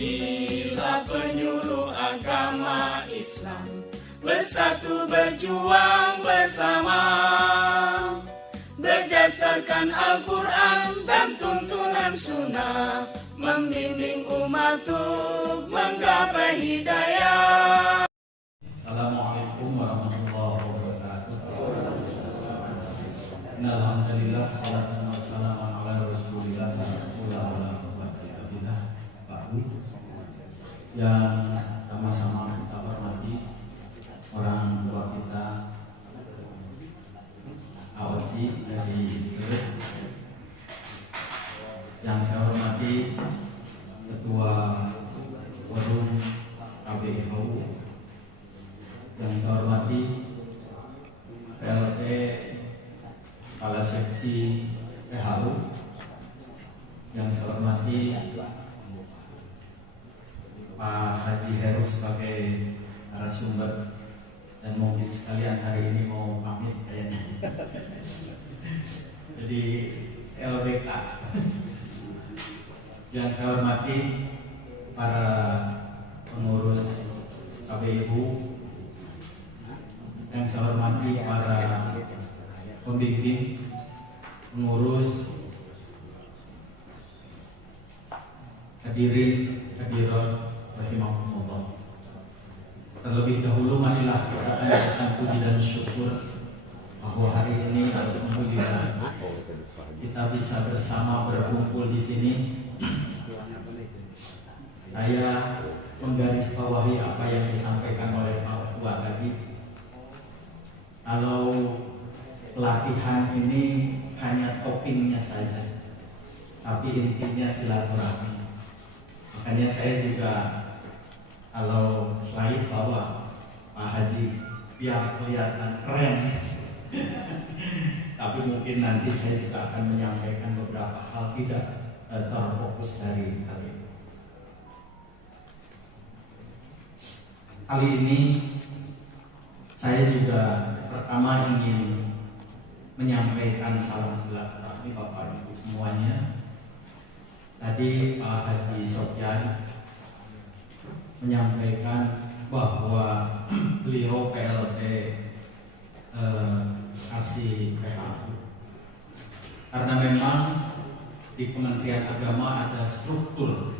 Marilah penyuluh agama Islam bersatu berjuang bersama, berdasarkan Al-Quran dan tuntunan sunnah, membimbing umat untuk menggapai hidayah. Assalamualaikum warahmatullahi wabarakatuh. Alhamdulillah, salatu wassalamu ala Rasulillah yang sama-sama kita hormati orang tua kita, Awaji dari Grep, yang saya hormati Ketua Forum KBIHU, yang saya hormati PLT Kepala Seksi PHU, yang saya hormati Pak Haji Heru sebagai narasumber, dan mungkin sekalian hari ini mau pamit kayaknya. Jadi LBK. Yang saya hormati para pengurus KBIHU, yang saya hormati para pembimbing, pengurus, hadirin hadirat rahimahumullah. Terlebih dahulu marilah kita panjatkan puji dan syukur bahwa hari ini alhamdulillah kita bisa bersama berkumpul di sini. Saya menggarisbawahi apa yang disampaikan oleh Pak Ketua tadi. Kalau pelatihan ini hanya toppingnya saja, tapi intinya silaturahmi. Makanya saya juga kalau slide bawa Pak Haji biar kelihatan keren. Tapi mungkin nanti saya juga akan menyampaikan beberapa hal tidak terfokus dari hal ini. Kali ini saya juga pertama ingin menyampaikan salam silaturahmi Bapak Ibu semuanya. Tadi Pak Haji Sofyan menyampaikan bahwa beliau PLT kasih PHU karena memang di Kementerian Agama ada struktur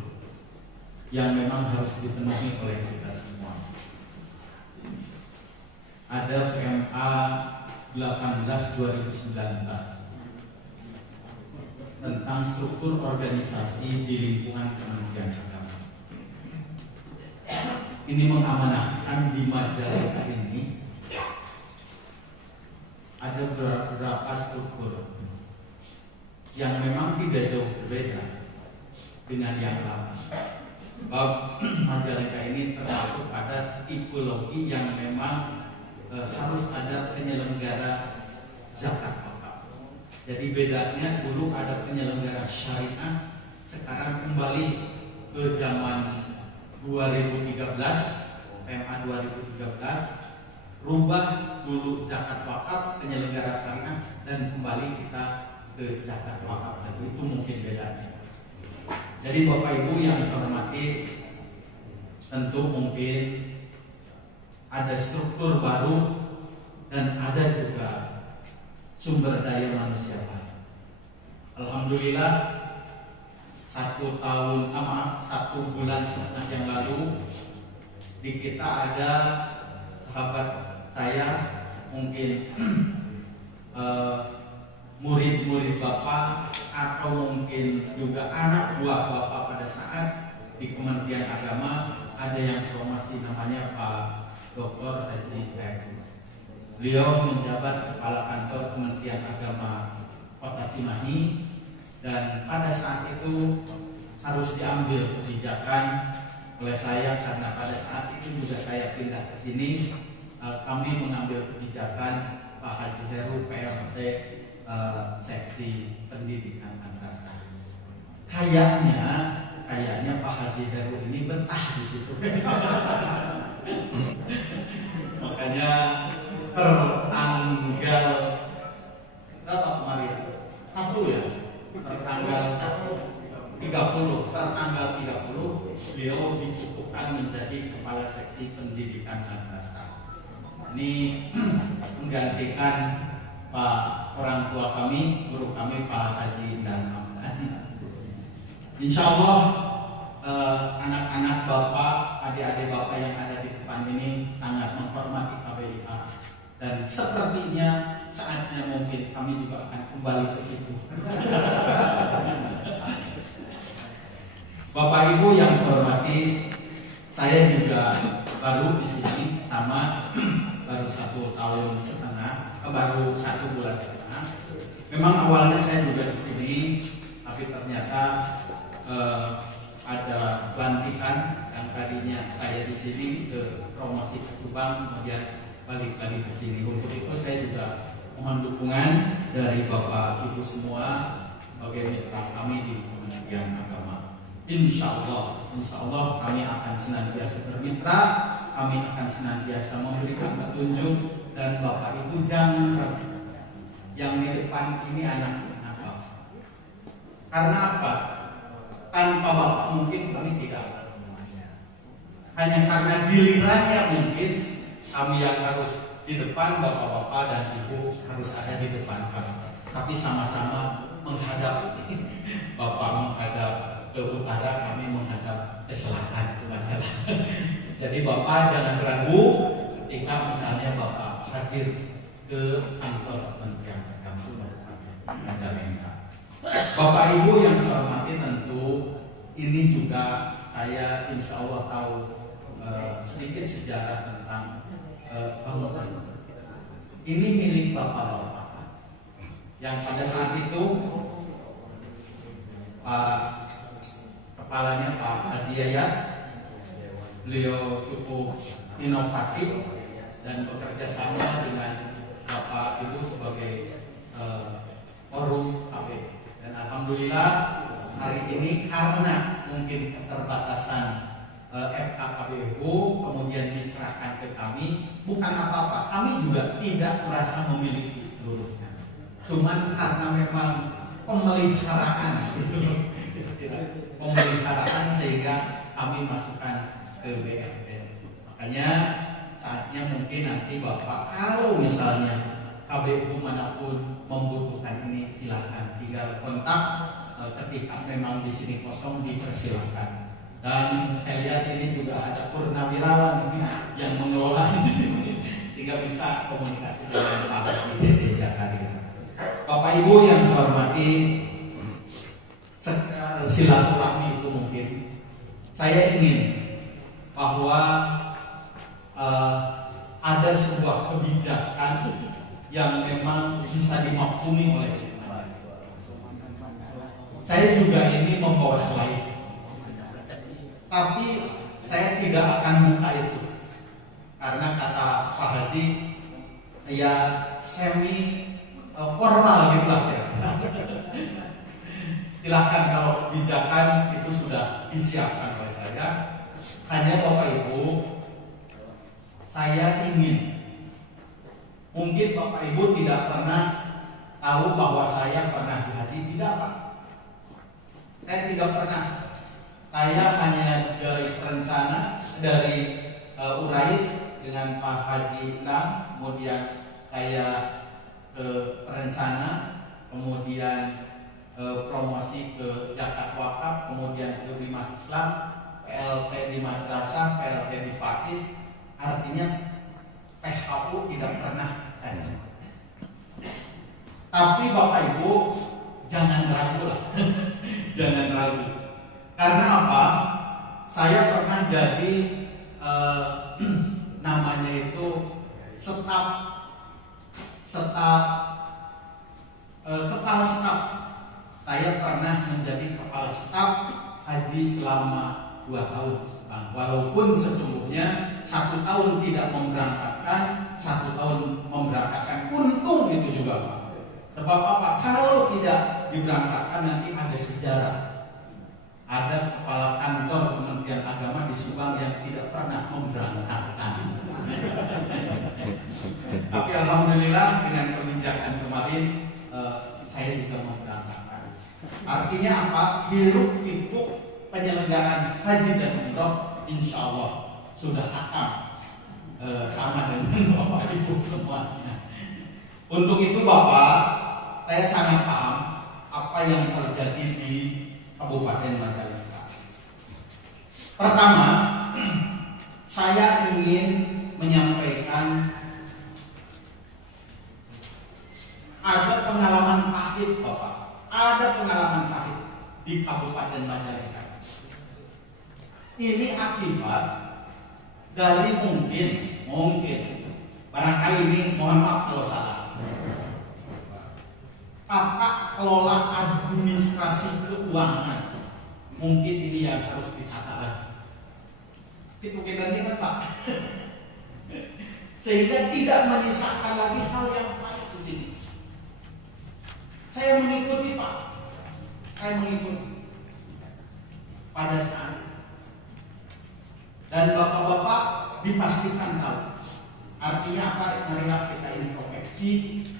yang memang harus dipenuhi oleh kita semua. Ada PMA 18/2019 tentang struktur organisasi di lingkungan Kementerian Agama. Ini mengamanahkan di Majalengka ini ada beberapa struktur yang memang tidak jauh berbeda dengan yang lama. Sebab Majalengka ini termasuk pada tipologi yang memang harus ada penyelenggara zakat wakaf. Jadi bedanya dulu ada penyelenggara syariah, sekarang kembali ke zaman 2013, PMA 2013, rubah dulu zakat wakaf penyelenggara syariah dan kembali kita ke zakat wakaf lagi. Itu mungkin bedanya. Jadi Bapak Ibu yang saya hormati, tentu mungkin ada struktur baru dan ada juga sumber daya manusia baru. Alhamdulillah 1 bulan setengah yang lalu di kita ada sahabat saya, mungkin murid-murid Bapak atau mungkin juga anak buah Bapak pada saat di Kementerian Agama, ada yang somasi namanya Pak Dr. Haji Zaid. Beliau menjabat Kepala Kantor Kementerian Agama Kota Cimahi, dan pada saat itu harus diambil kebijakan oleh saya karena pada saat itu juga saya pindah ke sini. Kami mengambil kebijakan Pak Haji Heru PLT Seksi Pendidikan Madrasah. Kayaknya Pak Haji Heru ini betah di situ. Makanya tertanggal berapa kemarin? 1 ya? Tertanggal 1 tertanggal 30 beliau dikukuhkan menjadi Kepala Seksi Pendidikan Madrasah. Ini menggantikan Pak orang tua kami, guru kami Pak Haji dan Hamdan. Insya Allah anak-anak bapak, adik-adik bapak yang ada di depan ini sangat menghormati KBIA, dan sepertinya saatnya mungkin kami juga akan kembali ke situ. Bapak Ibu yang saya hormati, saya juga baru di sini sama baru 1 tahun setengah, baru 1 bulan setengah. Memang awalnya saya juga di sini, tapi ternyata ada pelantikan yang tadinya saya di sini ke promosi ke Subang, kemudian balik lagi ke sini. Untuk itu saya juga mohon dukungan dari Bapak Ibu semua sebagai mitra kami di Kementerian Agama. Insya Allah kami akan senantiasa bermitra, kami akan senantiasa memberikan petunjuk, dan Bapak Ibu jangan ragu, yang di depan ini anak-anak Bapak. Karena apa? Tanpa Bapak mungkin kami tidak. Hanya karena gilirannya mungkin kami yang harus di depan, Bapak-bapak dan Ibu harus ada di depan kami. Tapi sama-sama menghadap, Bapak menghadap ke utara, kami menghadap ke selatan. Jadi Bapak jangan ragu ketika misalnya Bapak hadir ke kantor Kementerian Agama. Bapak Ibu yang saya hormati, tentu ini juga saya insya Allah tahu sedikit sejarah tentang bangunan. Ini milik bapak-bapak yang pada saat itu kepalanya Pak Haji Yayat, beliau cukup inovatif dan bekerja sama dengan Bapak Ibu sebagai forum KB. Dan alhamdulillah hari ini karena mungkin keterbatasan FKKBU kemudian diserahkan ke kami, bukan apa-apa, kami juga tidak merasa memiliki seluruhnya, cuman karena memang pemeliharaan pemeliharaan sehingga kami masukkan ke BRN. Makanya saatnya mungkin nanti Bapak kalau misalnya KBU manapun membutuhkan ini, silakan tinggal kontak ketika memang di sini kosong, dipersilakan. Dan saya lihat ini juga ada purnawirawan yang mengelola di sini, sehingga bisa komunikasi dengan Pak di Jakarta. Bapak Ibu yang saya hormati, silaturahmi itu mungkin saya ingin bahwa ada sebuah kebijakan yang memang bisa dimaklumi oleh semua. Saya juga ini membawa slide, tapi saya tidak akan buka itu karena kata Pak Haji ya semi formal gitu lah ya. Silahkan kalau kebijakan itu sudah disiapkan oleh saya. Hanya Bapak Ibu, saya ingin, mungkin Bapak Ibu tidak pernah tahu bahwa saya pernah dihaji, tidak Pak. Saya tidak pernah. Saya hanya dari perencana, dari Urais dengan Pak Haji Nam, kemudian saya ke perencana, kemudian promosi ke Zakat Wakaf, kemudian ke Bimas Islam, PLT di Madrasah, PLT di Pakis. Artinya PHU tidak pernah saya sebut. Tapi Bapak Ibu jangan ragu lah. Jangan ragu. Karena apa? Saya pernah jadi namanya itu staf kepala staf. Saya pernah menjadi kepala staf haji selama 2 tahun. Walaupun sesungguhnya 1 tahun tidak memberangkatkan, 1 tahun memberangkatkan, untung itu juga Pak. Sebab apa? Kalau tidak diberangkatkan nanti ada sejarah. Ada kepala kantor Kementerian Agama di Subang yang tidak pernah memberangkatkan. Tapi alhamdulillah dengan kebijakan kemarin saya juga memberangkatkan. Artinya apa? Hiruk pikuk penyelenggaraan haji dan umroh insya Allah sudah hakam sama dengan Bapak Ibu semuanya. Untuk itu Bapak, saya sangat paham apa yang terjadi di Kabupaten Majalengka. Pertama, saya ingin menyampaikan ada pengalaman pahit Bapak, ada pengalaman pahit di Kabupaten Majalengka. Ini akibat dari mungkin barangkali ini, mohon maaf kalau salah, tata kelola administrasi keuangan. Mungkin ini yang harus ditata lagi. Itu kita ini kan Pak, sehingga tidak menyisakan lagi hal yang pahit di sini. Saya mengikuti Pak, saya mengikuti pada saat dan bapak-bapak dipastikan tahu artinya apa. Marilah kita introspeksi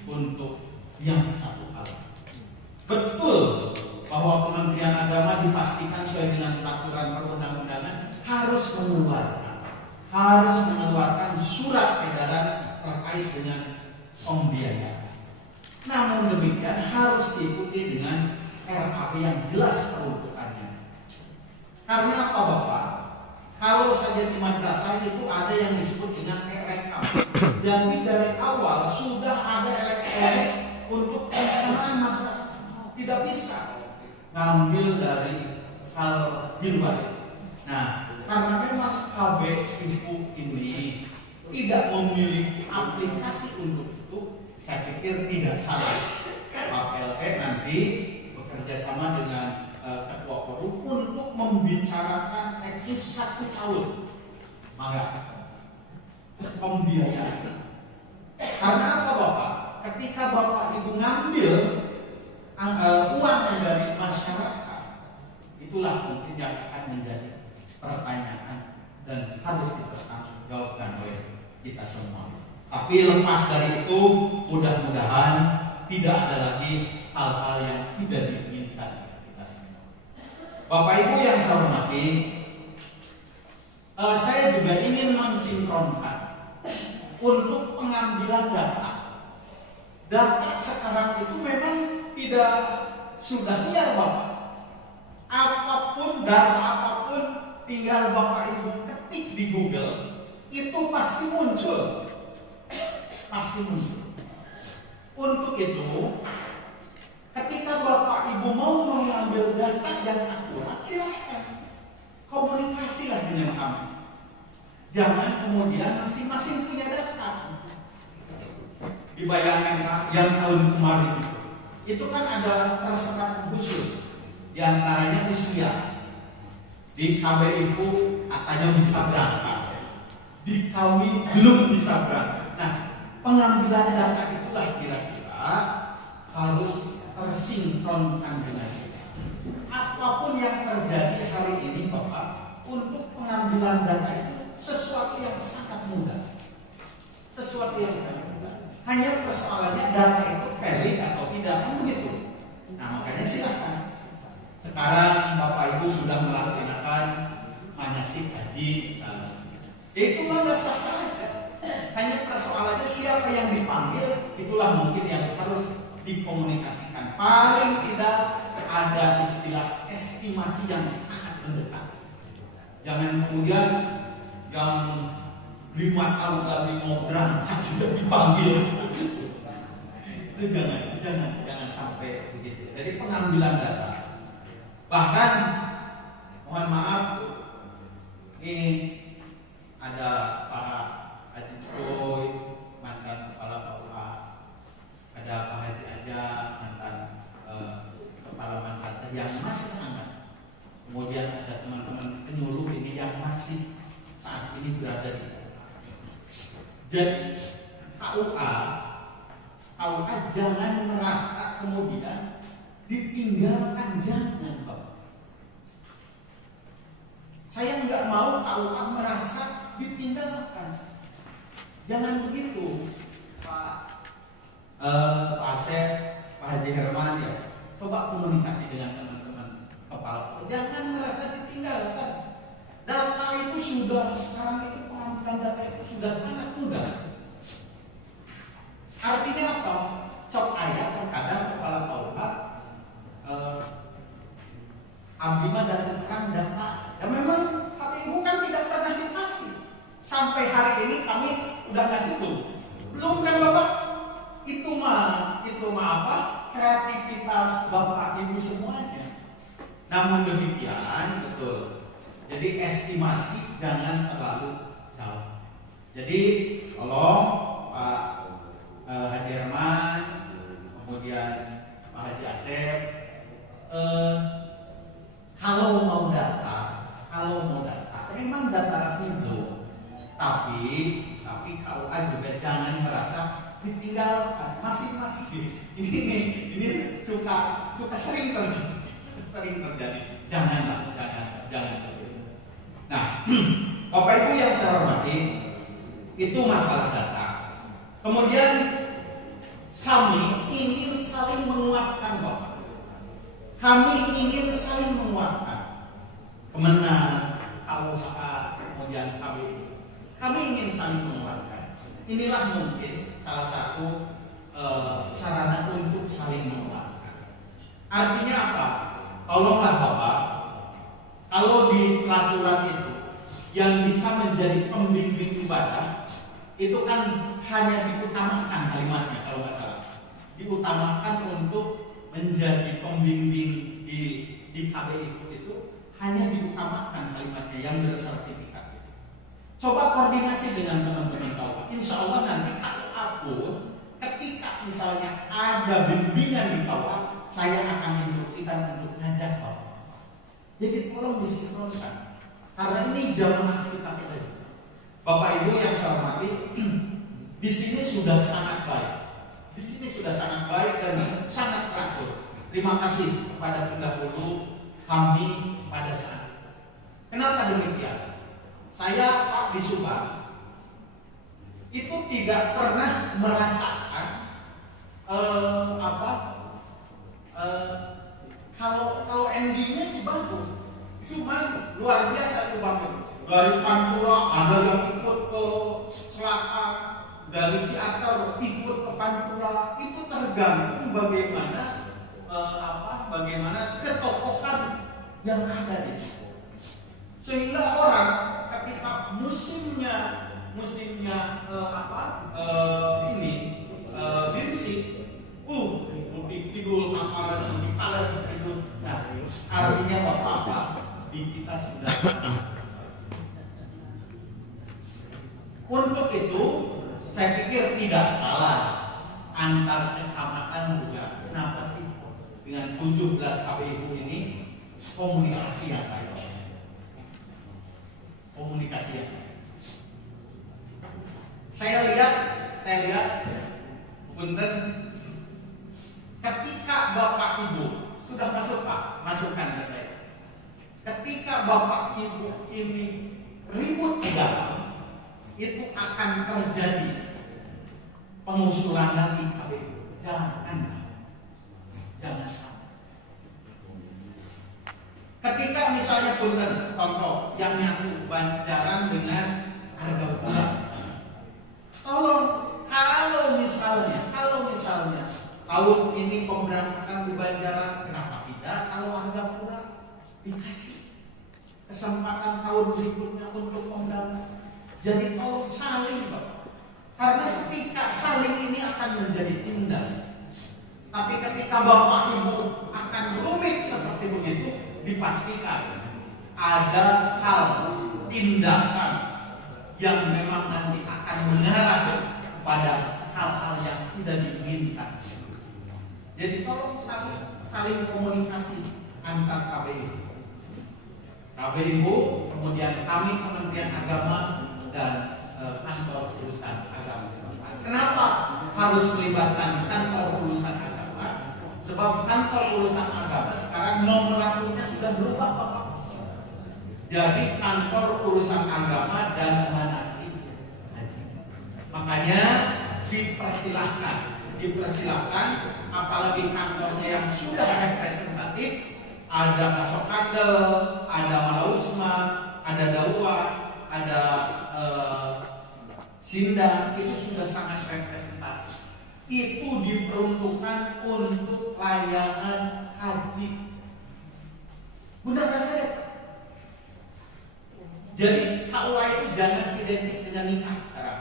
untuk yang satu hal. Betul bahwa Kementerian Agama dipastikan sesuai dengan peraturan perundang-undangan harus mengeluarkan surat edaran terkait dengan pembiayaan. Namun demikian harus diikuti dengan RAP yang jelas peruntukannya. Karena apa Bapak? Kalau saja di madrasah itu ada yang disebut dengan rekap. Jadi dari awal sudah ada elektronik untuk pelaksanaan madrasah. Tidak bisa ngambil dari hal di luar. Nah, karena memang KB Ibu ini tidak memiliki aplikasi untuk itu, saya pikir tidak salah Pak PLT nanti bekerja sama dengan Ketua Korum untuk membicarakan teknis 1 tahun maka pembiayaan. Karena apa Bapak? Ketika Bapak Ibu ngambil uang dari masyarakat, itulah mungkin yang akan menjadi pertanyaan dan harus dipertanggungjawabkan oleh kita semua. Tapi lepas dari itu, mudah-mudahan tidak ada lagi hal-hal yang tidak diinginkan kita semua. Bapak Ibu yang saya hormati, saya juga ingin mensinkronkan untuk pengambilan data. Data sekarang itu memang tidak sudah liar Bapak. Apapun data apapun, tinggal Bapak Ibu ketik di Google, itu pasti muncul. Untuk itu, ketika Bapak Ibu mau mengambil data yang akurat, silahkan komunikasilah dengan kami. Jangan kemudian masing-masing punya data. Dibayangkan yang tahun kemarin itu kan ada persyaratan khusus, diantaranya usia. Di KB Ibu katanya bisa berangkat, di kami belum bisa berangkat. Nah, pengambilan data itulah kira-kira harus tersinkronkan dengan kita. Apapun yang terjadi hari ini Bapak, untuk pengambilan data itu sesuatu yang sangat mudah. Hanya persoalannya data itu valid atau tidak, kan begitu. Nah, makanya silakan. Sekarang Bapak Ibu sudah melaksanakan manasik haji misalnya. Itu nggak sah-sah saja. Hanya persoalannya siapa yang dipanggil, itulah mungkin yang harus dikomunikasikan. Paling tidak ada istilah estimasi yang sangat mendekat. Jangan kemudian yang 5 tahun lagi mau berangkat sudah dipanggil. Itu jangan sampai begitu. Jadi pengambilan data. Bahkan mohon maaf, ini ada Pak Haji Choi, mantan kepala KUA, ada Pak Haji Aja, mantan kepala madrasah yang masih hangat. Kemudian ada teman-teman penyuluh ini yang masih saat ini berada di jadi KUA jangan merasa kemudian ditinggalkan, jangan Bapak. Saya nggak mau KUA merasa ditinggalkan. Jangan begitu, Pak Asep, Pak Haji Herman ya. Coba komunikasi dengan teman-teman Jangan merasa ditinggalkan. Data itu sudah sekarang itu pengambilan data itu sudah sangat mudah. Artinya apa? Sok ayat terkadang kepala Paula abdi mah dan terang data. Ya memang KPU kan tidak pernah dikasih. Sampai hari ini kami udah kasih belum kan Bapak? Itu mah apa? Kreativitas Bapak Ibu semuanya. Namun demikian betul. Jadi estimasi jangan terlalu jauh. Jadi tolong Pak Haji Herman, kemudian Pak Haji Asep, kalau mau data, memang data resmi belum. Tapi kalau juga jangan merasa ditinggalkan. Masing-masing. Ini suka sering terjadi. Jangan seperti itu. Nah, Bapak Ibu yang saya hormati, itu masalah data. Kemudian kami ingin saling menguatkan Bapak. Kami ingin saling menguatkan. Kemenang, KUH, kemudian KBI. Kami ingin saling menguatkan. Inilah mungkin salah satu sarana untuk saling menguatkan. Artinya apa? Tolonglah Bapak, kalau di pelaturan itu yang bisa menjadi pembimbing ibadah itu kan hanya diutamakan kalimatnya kalau nggak salah. Diutamakan untuk menjadi pembimbing di KBI itu hanya diutamakan kalimatnya yang bersertifikat. Coba koordinasi dengan teman-teman Tauhid. Insya Allah nanti kalau aku ketika misalnya ada bimbingan di Tauhid, saya akan instruksikan untuk ngajak Bapak. Jadi tolong disinkronkan. Karena ini jamaah kita. Bapak Ibu yang saya hormati, di sini sudah sangat baik. Dan sangat teratur. Terima kasih kepada pendahulu kami pada saat. Kenapa demikian? Saya Pak di Subang itu tidak pernah merasakan kalau endingnya sih bagus, cuman luar biasa Subang itu. Dari Pantura ada yang ikut ke Selatan, dari Ciater ikut ke Pantura. Itu tergantung bagaimana ketokohan yang ada di situ. Sehingga orang ketika musimnya Birsi, Kidul Akalan Kidul. Nah, artinya apa? Di kita sudah. Untuk itu, saya pikir tidak salah antar kecamatan juga. Kenapa sih dengan 17 KPU ini komunikasi yang baik? Saya lihat, punten, ketika Bapak Ibu sudah masukkan ke saya. Ketika Bapak Ibu ini ribut di dalam, itu akan terjadi pengusulan lagi KPU. Jangan sampai. Ketika misalnya punten, contoh yang nyatu Banjaran dengan harga bulan. Tolong, kalau misalnya tahun ini pemberangkatan di Banjaran, kenapa tidak kalau harga murah dikasih kesempatan tahun berikutnya untuk pemberangkatan. Jadi tolong saling, Pak. Karena ketika saling ini akan menjadi indah. Tapi ketika Bapak Ibu akan rumit seperti begitu, dipastikan ada hal tindakan yang memang nanti akan mengarah pada hal-hal yang tidak diinginkan. Jadi tolong saling komunikasi antar KPU, kemudian kami Kementerian Agama dan kantor urusan agama. Kenapa harus melibatkan kantor urusan agama? Sebab kantor urusan agama sekarang nomenklaturnya sudah berubah, Bapak. Jadi kantor urusan agama dan manasik. Makanya dipersilahkan, apalagi kantornya yang sudah representatif, ada Pasok Kandel, ada Malausma, ada Dawa, ada Sindang, itu sudah sangat representatif. Itu diperuntukkan untuk layanan haji. Gunakan saja. Jadi KUA itu jangan identik dengan nikah sekarang.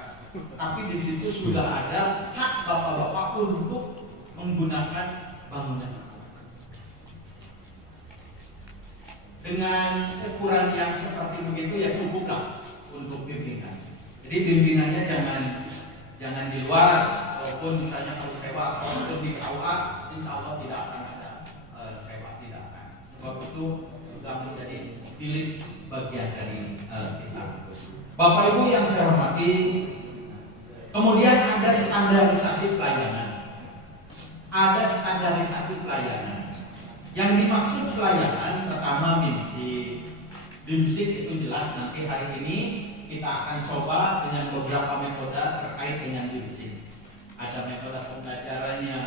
Tapi di situ sudah ada hak bapak-bapak untuk menggunakan bangunan. Dengan ukuran yang seperti begitu ya cukuplah untuk pimpinan. Jadi pimpinannya jangan di luar, walaupun misalnya kalau sewa ataupun di KUA, insya Allah tidak akan ada sewa, tidak akan. Sebab itu sudah menjadi milik bagian dari kita. Bapak Ibu yang saya hormati, kemudian ada standarisasi pelayanan. Ada standarisasi pelayanan. Yang dimaksud pelayanan pertama BIMSIK. BIMSIK itu jelas nanti hari ini kita akan coba dengan beberapa metode terkait dengan BIMSIK. Ada metode pembelajarannya,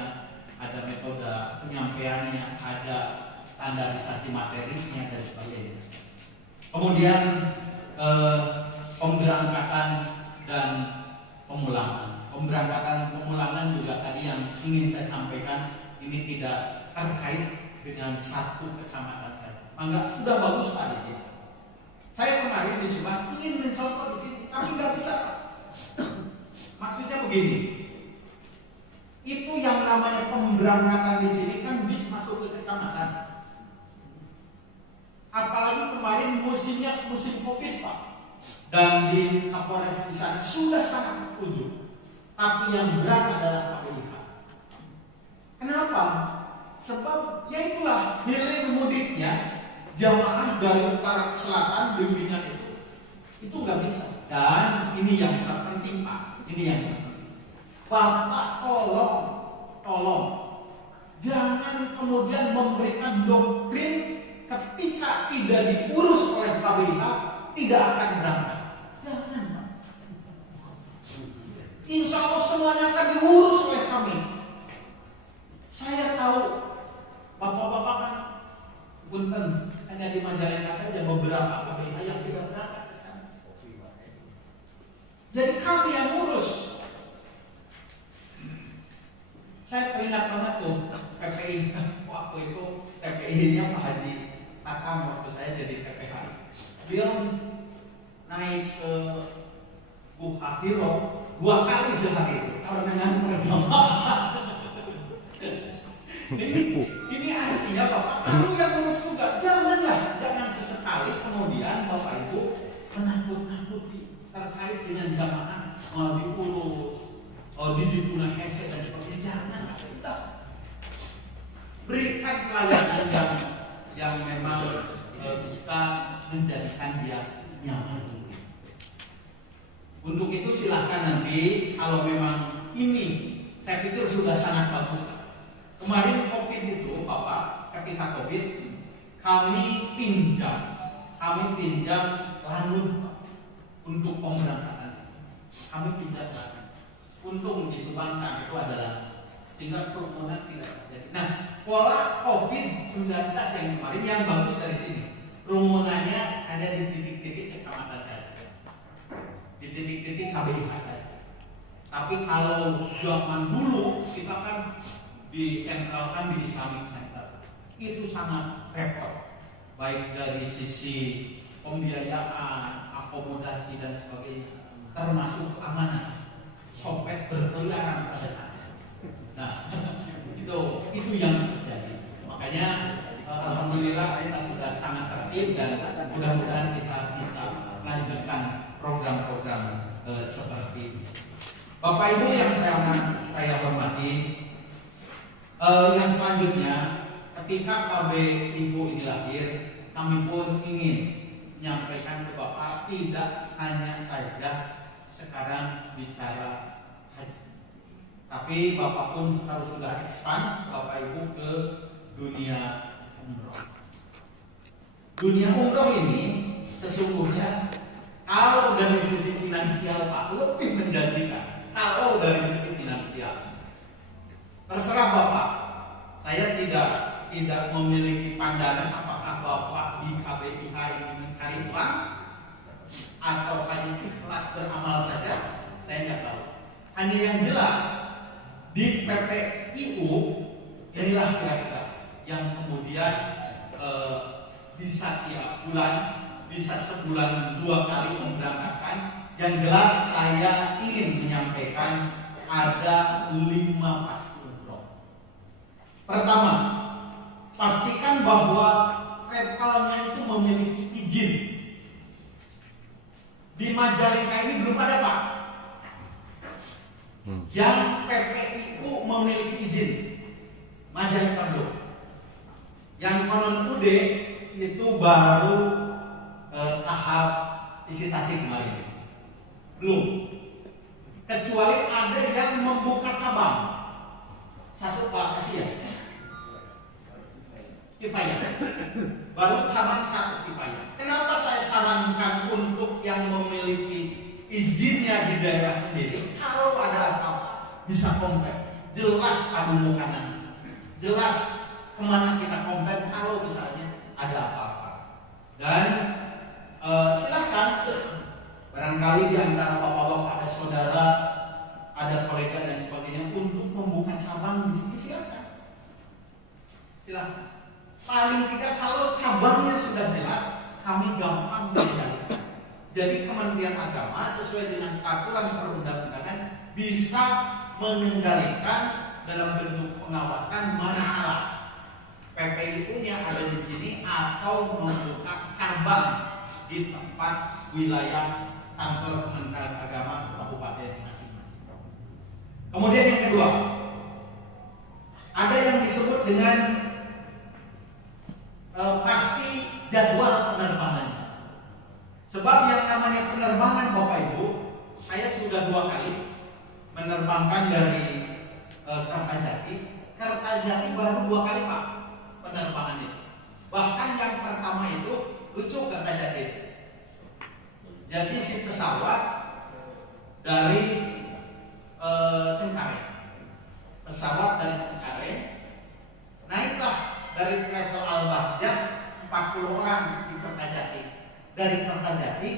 ada metode penyampaiannya, ada standarisasi materinya dan sebagainya. Kemudian pemberangkatan dan pemulangan. Pemberangkatan pemulangan juga tadi yang ingin saya sampaikan, ini tidak terkait dengan satu kecamatan saja. Maka sudah bagus Pak di sini. Saya kemarin di Subang ingin mencontoh di sini, tapi nggak bisa. Maksudnya begini, itu yang namanya pemberangkatan di sini kan bis masuk ke kecamatan. Apalagi kemarin musimnya musim Covid Pak, dan di Kapolres di sana sudah sangat setuju. Tapi yang berat adalah KPIH. Kenapa? Sebab ya itulah hilir mudiknya jamaah dari utara ke selatan bimbingan itu nggak bisa. Dan ini yang terpenting Pak, ini yang terpenting. Bapak tolong jangan kemudian memberikan doktrin ketika tidak diurus oleh KBH tidak akan berangkat. Jangan Pak. Insya Allah semuanya akan diurus oleh kami. Saya tahu bapak-bapak kan punten hanya di Majalengka saja beberapa KBH yang tidak berangkat ke sana. Jadi kami yang ngurus. Saya teringat banget tuh PPI waktu itu PPI-nya Pak Haji Takam waktu saya jadi PPH. Dia naik ke Bukhahiro 2 kali sehari karena dengan perjalanan. Ini artinya Bapak kami yang ngurus juga. Jangan sesekali kemudian Bapak Ibu menakut-nakuti terkait dengan jamaah diurus, didipuna heset dan sebagainya. Jangan kita berikan pelayanan yang memang bisa menjadikan dia nyaman. Untuk itu silahkan nanti kalau memang ini saya pikir sudah sangat bagus. Kemarin COVID itu Bapak, ketika COVID kami pinjam lanut untuk pemberangkatan. Kami pinjam lanut. Untung di Subang saat itu adalah sehingga kerumunan tidak terjadi. Nah, pola COVID-19 yang kemarin yang bagus dari sini, kerumunannya ada di titik-titik kecamatan saja, di titik-titik KBH saja. Tapi kalau zaman dulu kita kan disentralkan di Islamic Center, itu sangat repot, baik dari sisi pembiayaan, akomodasi dan sebagainya, termasuk keamanan. Copet berkeliaran pada saat. Nah, itu yang terjadi. Makanya alhamdulillah kita sudah sangat tertib dan mudah-mudahan kita bisa melanjutkan program-program seperti ini. Bapak Ibu yang saya hormati, yang selanjutnya ketika KB Ibu ini lahir, kami pun ingin menyampaikan ke Bapak tidak hanya saja sekarang bicara haji, tapi Bapak pun harus sudah expand Bapak Ibu ke dunia umroh. Dunia umroh ini sesungguhnya kalau dari sisi finansial Pak lebih menjanjikan. Kalau dari sisi finansial terserah Bapak, saya tidak tidak memiliki pandangan apakah Bapak di KBIH ini mencari uang atau hanya ikhlas beramal saja, saya nggak tahu. Hanya yang jelas di PPIU inilah kira-kira yang kemudian bisa tiap bulan, bisa sebulan 2 kali memberangkatkan. Yang jelas saya ingin menyampaikan ada 5 pasti umroh. Pertama, pastikan bahwa travelnya itu memiliki izin. Di Majalengka ini belum ada, Pak, yang PPIU memiliki izin. Majalengka belum. Yang konon ude itu baru tahap visitasi kemarin. Belum. Kecuali ada yang membuka cabang. Satu Pak, kasih ya. Kifayah. Baru cabang 1 Kifayah. Kenapa saya sarankan untuk yang memiliki izinnya di daerah sendiri? Kalau ada apa-apa bisa kontak. Jelas kamu kanan. Jelas kemana kita kontak kalau misalnya ada apa-apa. Dan silahkan, barangkali di antara bapak-bapak ada saudara, ada kolega dan sebagainya untuk membuka cabang di sini, silakan. Silahkan. Paling tidak kalau cabangnya sudah jelas, kami gampang mengendalikan. Jadi Kementerian Agama sesuai dengan aturan perundang-undangan bisa mengendalikan dalam bentuk pengawasan manakala PPIU-nya ada di sini atau membuka cabang di tempat wilayah kantor Kementerian Agama kabupaten masing-masing. Kemudian yang kedua, ada yang disebut dengan pasti jadwal penerbangannya. Sebab yang namanya penerbangan Bapak Ibu, saya sudah 2 kali menerbangkan dari Kertajati. Kertajati baru 2 kali Pak penerbangannya. Bahkan yang pertama itu lucu Kertajati. Jadi si pesawat dari Cengkareng, pesawat dari Cengkareng naiklah dari travel Al-Bahjah 40 orang di Kertajati. Dari Kertajati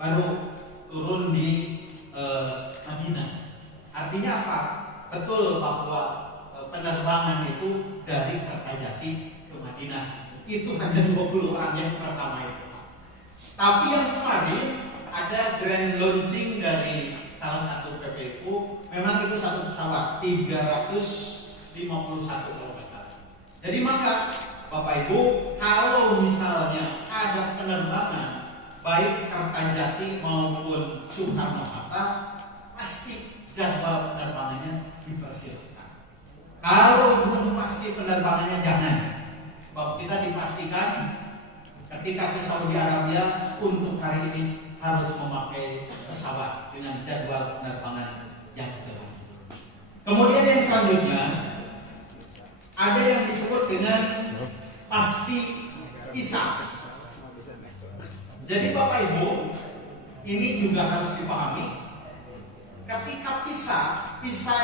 baru turun di Madinah. Artinya apa? Betul bahwa penerbangan itu dari Kertajati ke Madinah itu hanya 20 orang yang pertama itu. Tapi yang kemarin ada grand launching dari salah satu PPIU. Memang itu satu pesawat 351 kalau nggak salah. Jadi maka Bapak Ibu, kalau misalnya ada penerbangan baik Kertajati maupun Soekarno-Hatta, pasti jadwal penerbangannya dipersiapkan. Kalau belum pasti penerbangannya jangan. Sebab kita dipastikan ketika ke Saudi Arabia untuk hari ini harus memakai pesawat dengan jadwal penerbangan yang jelas. Kemudian yang selanjutnya ada yang disebut dengan pasti visa. Jadi Bapak Ibu, ini juga harus dipahami. Ketika visa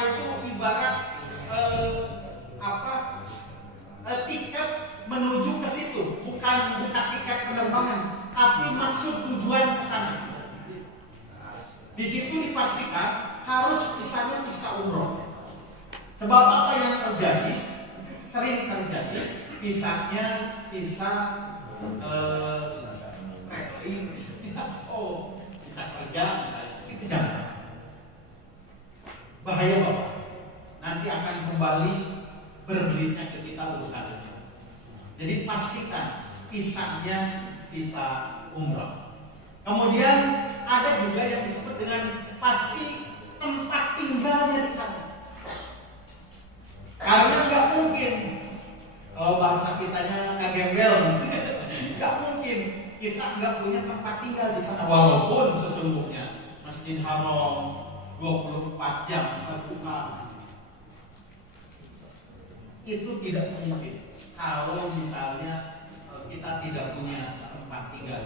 itu ibarat tiket menuju ke situ, bukan tiket penerbangan, tapi maksud tujuan ke sana. Di situ dipastikan harus visanya visa umroh. Sebab apa yang terjadi? Sering terjadi visanya visa traveling, visa kerja, itu jangan. Bahaya Bapak. Nanti akan kembali berbelitnya ke kita urusan. Jadi pastikan visanya visa umroh. Kemudian ada juga yang disebut dengan pasti tempat tinggalnya di sana. Karena nggak mungkin, kalau bahasa kitanya nggak gembel, nggak mungkin kita nggak punya tempat tinggal di sana. Walaupun sesungguhnya Masjid Haram 24 jam terbuka, itu tidak mungkin kalau misalnya kita tidak punya tempat tinggal.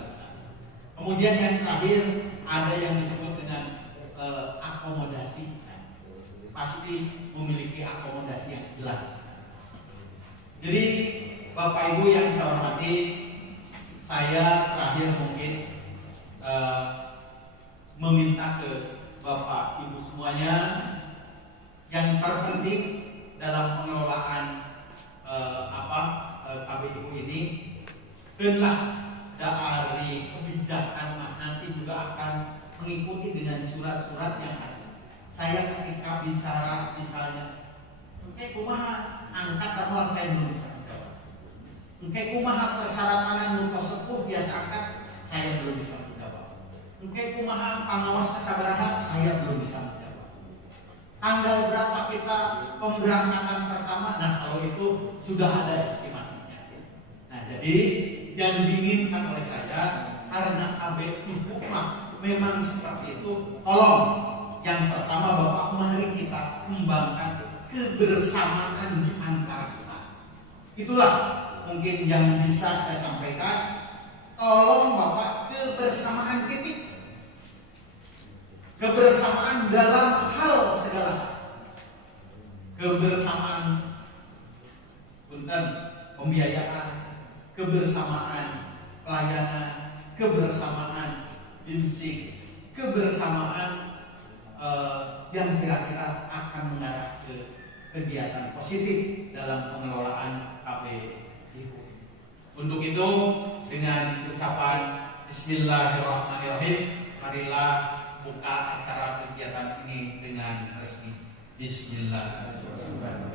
Kemudian yang terakhir ada yang disebut dengan akomodasi. Pasti memiliki akomodasi yang jelas. Jadi Bapak Ibu yang saya hormati, saya terakhir mungkin meminta ke Bapak Ibu semuanya, yang terpenting dalam pengelolaan KBIU ini, hendaklah dari kebijakan nanti juga akan mengikuti dengan surat-surat yang ada. Saya ketika bicara misalnya, oke kumaha angkat normal, saya belum bisa menjawab. Oke kumaha persyaratan nu sepuh biasa angkat, saya belum bisa menjawab. Oke kumaha pangawas sabaraha, saya belum bisa menjawab. Tanggal berapa kita pemberangkatan pertama, nah kalau itu sudah ada estimasinya. Nah jadi yang diinginkan oleh saya, karena KBIU memang seperti itu, tolong yang pertama Bapak, mari kita kembangkan kebersamaan di antara kita. Itulah mungkin yang bisa saya sampaikan. Tolong Bapak, kebersamaan titik, kebersamaan dalam hal segala, kebersamaan pembiayaan, kebersamaan pelayanan, kebersamaan insting, kebersamaan yang kira-kira akan mengarah ke kegiatan positif dalam pengelolaan KBIU. Untuk itu, dengan ucapan Bismillahirrahmanirrahim, marilah buka acara kegiatan ini dengan resmi. Bismillahirrahmanirrahim.